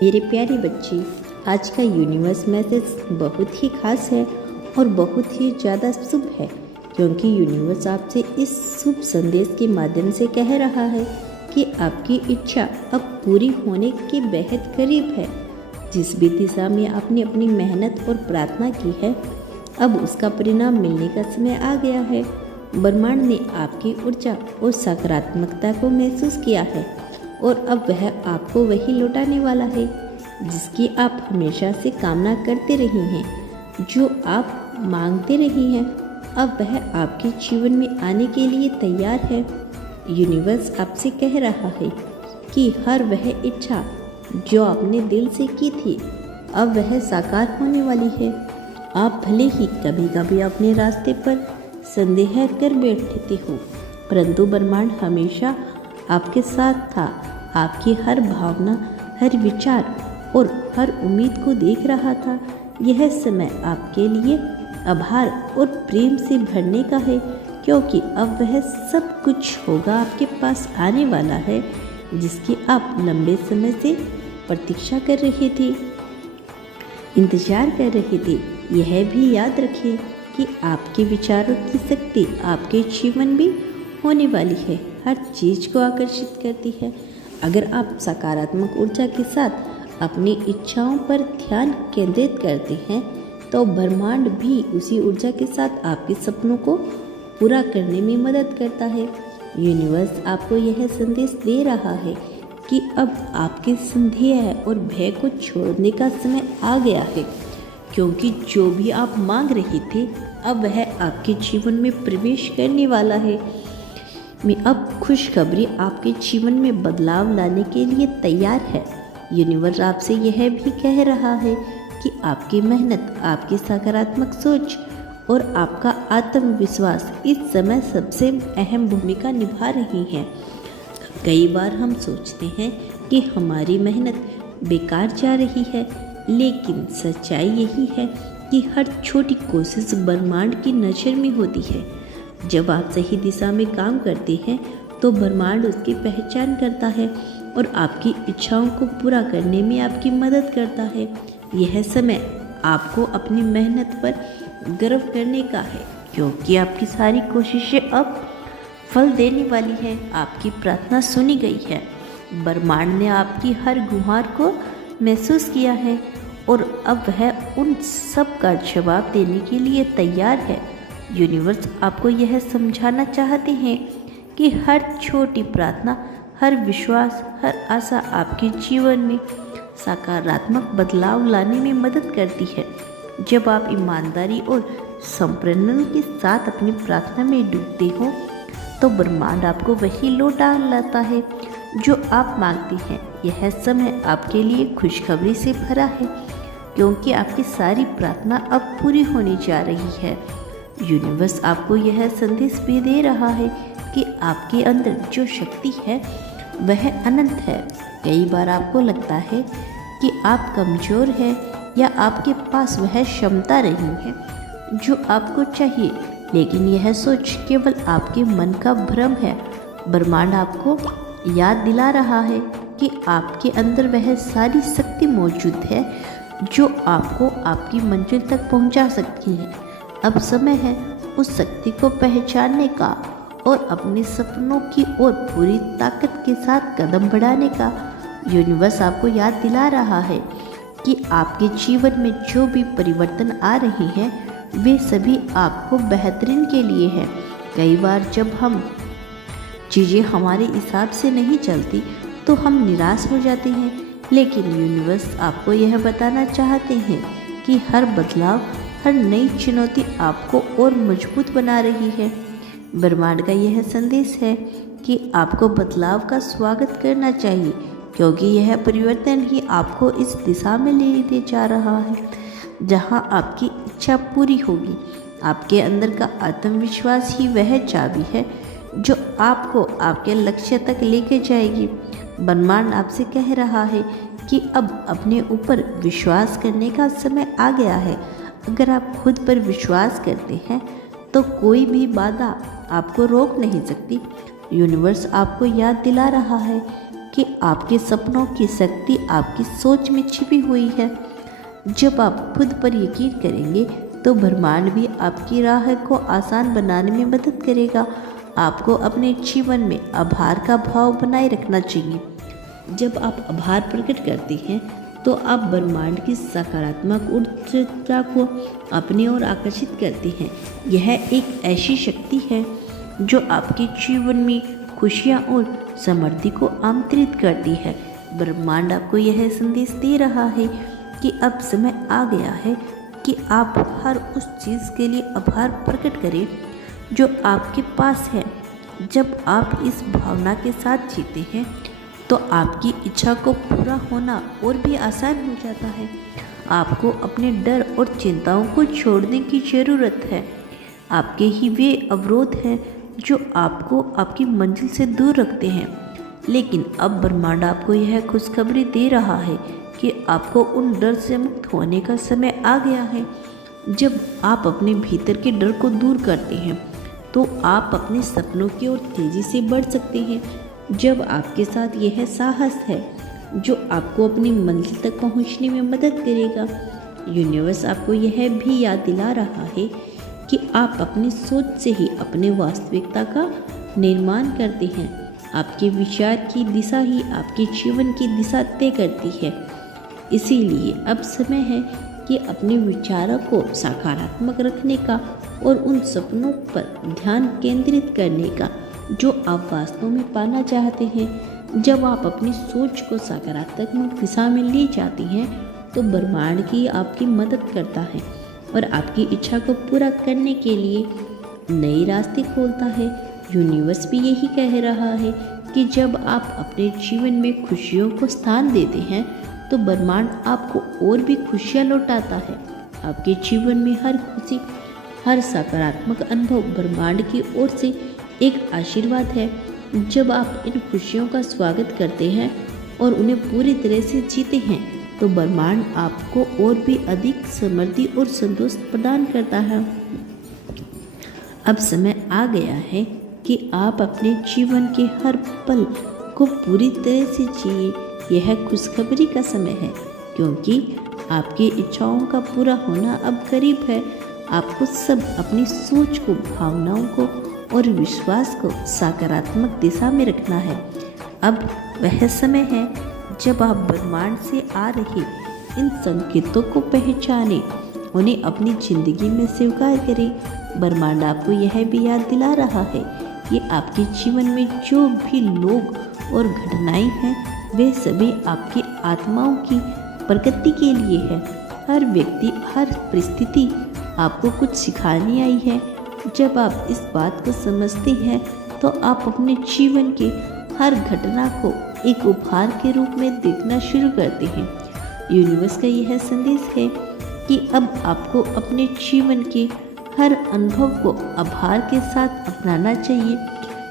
मेरे प्यारे बच्चे, आज का यूनिवर्स मैसेज बहुत ही खास है और बहुत ही ज़्यादा शुभ है, क्योंकि यूनिवर्स आपसे इस शुभ संदेश के माध्यम से कह रहा है कि आपकी इच्छा अब पूरी होने के बेहद करीब है। जिस भी दिशा में आपने अपनी मेहनत और प्रार्थना की है, अब उसका परिणाम मिलने का समय आ गया है। ब्रह्मांड ने आपकी ऊर्जा और सकारात्मकता को महसूस किया है और अब वह आपको वही लौटाने वाला है जिसकी आप हमेशा से कामना करते रही हैं, जो आप मांगते रही हैं। अब वह आपके जीवन में आने के लिए तैयार है। यूनिवर्स आपसे कह रहा है कि हर वह इच्छा जो आपने दिल से की थी, अब वह साकार होने वाली है। आप भले ही कभी कभी अपने रास्ते पर संदेह कर बैठते हो, परंतु ब्रह्मांड हमेशा आपके साथ था। आपकी हर भावना, हर विचार और हर उम्मीद को देख रहा था। यह समय आपके लिए आभार और प्रेम से भरने का है, क्योंकि अब वह सब कुछ होगा आपके पास आने वाला है जिसकी आप लंबे समय से प्रतीक्षा कर रहे थे, इंतजार कर रहे थे। यह भी याद रखें कि आपके विचारों की शक्ति आपके जीवन में होने वाली है, हर चीज को आकर्षित करती है। अगर आप सकारात्मक ऊर्जा के साथ अपनी इच्छाओं पर ध्यान केंद्रित करते हैं, तो ब्रह्मांड भी उसी ऊर्जा के साथ आपके सपनों को पूरा करने में मदद करता है। यूनिवर्स आपको यह संदेश दे रहा है कि अब आपके संदेह और भय को छोड़ने का समय आ गया है, क्योंकि जो भी आप मांग रहे थे, अब वह आपके जीवन में प्रवेश करने वाला है। अब खुशखबरी आपके जीवन में बदलाव लाने के लिए तैयार है। यूनिवर्स आपसे यह भी कह रहा है कि आपकी मेहनत, आपकी सकारात्मक सोच और आपका आत्मविश्वास इस समय सबसे अहम भूमिका निभा रही हैं। कई बार हम सोचते हैं कि हमारी मेहनत बेकार जा रही है, लेकिन सच्चाई यही है कि हर छोटी कोशिश ब्रह्मांड की नज़र में होती है। जब आप सही दिशा में काम करते हैं, तो ब्रह्मांड उसकी पहचान करता है और आपकी इच्छाओं को पूरा करने में आपकी मदद करता है। यह समय आपको अपनी मेहनत पर गर्व करने का है, क्योंकि आपकी सारी कोशिशें अब फल देने वाली है। आपकी प्रार्थना सुनी गई है। ब्रह्मांड ने आपकी हर गुहार को महसूस किया है और अब वह उन सब का जवाब देने के लिए तैयार है। यूनिवर्स आपको यह समझाना चाहते हैं कि हर छोटी प्रार्थना, हर विश्वास, हर आशा आपके जीवन में सकारात्मक बदलाव लाने में मदद करती है। जब आप ईमानदारी और समर्पण के साथ अपनी प्रार्थना में डूबते हो, तो ब्रह्मांड आपको वही लौटा लाता है जो आप मांगते हैं। यह समय आपके लिए खुशखबरी से भरा है, क्योंकि आपकी सारी प्रार्थना अब पूरी होने जा रही है। यूनिवर्स आपको यह संदेश भी दे रहा है कि आपके अंदर जो शक्ति है वह अनंत है। कई बार आपको लगता है कि आप कमज़ोर हैं या आपके पास वह क्षमता नहीं है जो आपको चाहिए, लेकिन यह सोच केवल आपके मन का भ्रम है। ब्रह्मांड आपको याद दिला रहा है कि आपके अंदर वह सारी शक्ति मौजूद है जो आपको आपकी मंजिल तक पहुंचा सकती है। अब समय है उस शक्ति को पहचानने का और अपने सपनों की ओर पूरी ताकत के साथ कदम बढ़ाने का। यूनिवर्स आपको याद दिला रहा है कि आपके जीवन में जो भी परिवर्तन आ रहे हैं, वे सभी आपको बेहतरीन के लिए हैं। कई बार जब हम चीज़ें हमारे हिसाब से नहीं चलती, तो हम निराश हो जाते हैं, लेकिन यूनिवर्स आपको यह बताना चाहते हैं कि हर बदलाव, हर नई चुनौती आपको और मजबूत बना रही है। ब्रह्मांड का यह संदेश है कि आपको बदलाव का स्वागत करना चाहिए, क्योंकि यह परिवर्तन ही आपको इस दिशा में ले जा रहा है जहां आपकी इच्छा पूरी होगी। आपके अंदर का आत्मविश्वास ही वह चाबी है जो आपको आपके लक्ष्य तक लेके जाएगी। ब्रह्मांड आपसे कह रहा है कि अब अपने ऊपर विश्वास करने का समय आ गया है। अगर आप खुद पर विश्वास करते हैं, तो कोई भी बाधा आपको रोक नहीं सकती। यूनिवर्स आपको याद दिला रहा है कि आपके सपनों की शक्ति आपकी सोच में छिपी हुई है। जब आप खुद पर यकीन करेंगे तो ब्रह्मांड भी आपकी राह को आसान बनाने में मदद करेगा। आपको अपने जीवन में आभार का भाव बनाए रखना चाहिए। जब आप आभार प्रकट करते हैं तो आप ब्रह्मांड की सकारात्मक ऊर्जा को अपनी ओर आकर्षित करते हैं। यह एक ऐसी शक्ति है जो आपके जीवन में खुशियाँ और समृद्धि को आमंत्रित करती है। ब्रह्मांड आपको यह संदेश दे रहा है कि अब समय आ गया है कि आप हर उस चीज़ के लिए आभार प्रकट करें जो आपके पास है। जब आप इस भावना के साथ जीते हैं तो आपकी इच्छा को पूरा होना और भी आसान हो जाता है। आपको अपने डर और चिंताओं को छोड़ने की ज़रूरत है। आपके ही वे अवरोध हैं जो आपको आपकी मंजिल से दूर रखते हैं। लेकिन अब ब्रह्मांड आपको यह खुशखबरी दे रहा है कि आपको उन डर से मुक्त होने का समय आ गया है। जब आप अपने भीतर के डर को दूर करते हैं तो आप अपने सपनों की ओर तेज़ी से बढ़ सकते हैं। जब आपके साथ यह साहस है जो आपको अपनी मंजिल तक पहुंचने में मदद करेगा। यूनिवर्स आपको यह भी याद दिला रहा है कि आप अपनी सोच से ही अपने वास्तविकता का निर्माण करते हैं। आपके विचार की दिशा ही आपके जीवन की दिशा तय करती है। इसीलिए अब समय है कि अपने विचारों को सकारात्मक रखने का और उन सपनों पर ध्यान केंद्रित करने का जो आप वास्तव में पाना चाहते हैं। जब आप अपनी सोच को सकारात्मक दिशा में ले जाते हैं तो ब्रह्मांड की आपकी मदद करता है और आपकी इच्छा को पूरा करने के लिए नए रास्ते खोलता है। यूनिवर्स भी यही कह रहा है कि जब आप अपने जीवन में खुशियों को स्थान देते हैं तो ब्रह्मांड आपको और भी खुशियाँ लौटाता है। आपके जीवन में हर खुशी, हर सकारात्मक अनुभव ब्रह्मांड की ओर से एक आशीर्वाद है। जब आप इन खुशियों का स्वागत करते हैं और उन्हें पूरी तरह से जीते हैं तो ब्रह्मांड आपको और भी अधिक समृद्धि और संतोष प्रदान करता है। अब समय आ गया है कि आप अपने जीवन के हर पल को पूरी तरह से जिए। यह खुशखबरी का समय है क्योंकि आपकी इच्छाओं का पूरा होना अब करीब है। आपको सब अपनी सोच को, भावनाओं को और विश्वास को सकारात्मक दिशा में रखना है। अब वह समय है जब आप ब्रह्मांड से आ रहे इन संकेतों को पहचानें, उन्हें अपनी ज़िंदगी में स्वीकार करें। ब्रह्मांड आपको यह भी याद दिला रहा है कि आपके जीवन में जो भी लोग और घटनाएं हैं वे सभी आपकी आत्माओं की प्रगति के लिए है। हर व्यक्ति, हर परिस्थिति आपको कुछ सिखाने आई है। जब आप इस बात को समझते हैं तो आप अपने जीवन के हर घटना को एक उपहार के रूप में देखना शुरू करते हैं। यूनिवर्स का यह संदेश है कि अब आपको अपने जीवन के हर अनुभव को आभार के साथ अपनाना चाहिए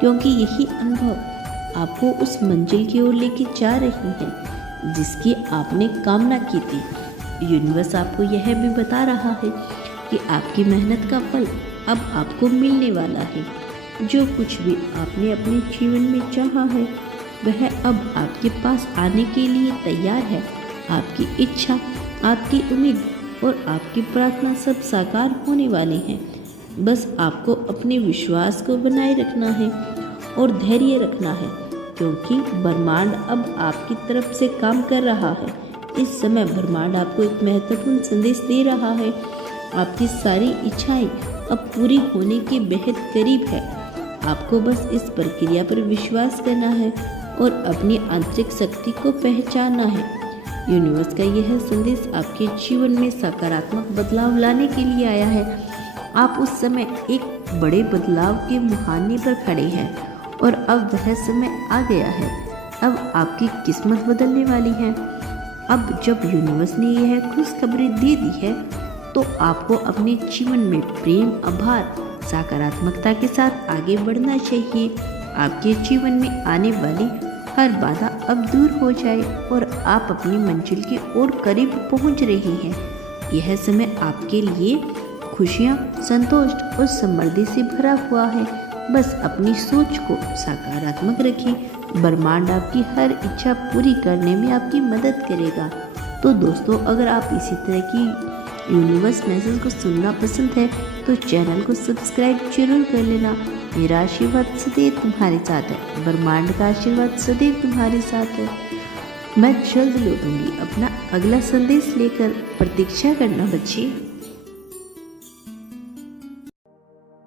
क्योंकि यही अनुभव आपको उस मंजिल की ओर लेके जा रही हैं जिसकी आपने कामना की थी। यूनिवर्स आपको यह भी बता रहा है कि आपकी मेहनत का फल अब आपको मिलने वाला है। जो कुछ भी आपने अपने जीवन में चाहा है वह अब आपके पास आने के लिए तैयार है। आपकी इच्छा, आपकी उम्मीद और आपकी प्रार्थना सब साकार होने वाले हैं। बस आपको अपने विश्वास को बनाए रखना है और धैर्य रखना है क्योंकि ब्रह्मांड अब आपकी तरफ से काम कर रहा है। इस समय ब्रह्मांड आपको एक महत्वपूर्ण संदेश दे रहा है। आपकी सारी इच्छाएं अब पूरी होने के बेहद करीब है। आपको बस इस प्रक्रिया पर विश्वास करना है और अपनी आंतरिक शक्ति को पहचानना है। यूनिवर्स का यह संदेश आपके जीवन में सकारात्मक बदलाव लाने के लिए आया है। आप उस समय एक बड़े बदलाव के मुहाने पर खड़े हैं और अब वह समय आ गया है। अब आपकी किस्मत बदलने वाली है। अब जब यूनिवर्स ने यह खुशखबरी दे दी है तो आपको अपने जीवन में प्रेम, आभार, सकारात्मकता के साथ आगे बढ़ना चाहिए। आपके जीवन में आने वाली हर बाधा अब दूर हो जाए और आप अपनी मंजिल की ओर करीब पहुंच रही हैं। यह समय आपके लिए खुशियां, संतोष और समृद्धि से भरा हुआ है। बस अपनी सोच को सकारात्मक रखें। ब्रह्मांड आपकी हर इच्छा पूरी करने में आपकी मदद करेगा। तो दोस्तों, अगर आप इसी तरह की यूनिवर्स मैसेज को सुनना पसंद है तो चैनल को सब्सक्राइब जरूर कर लेना। मेरा आशीर्वाद सदैव तुम्हारे साथ है। ब्रह्मांड का आशीर्वाद सदैव तुम्हारे साथ है। मैं जल्द लौटूंगी अपना अगला संदेश लेकर। प्रतीक्षा करना बच्चे।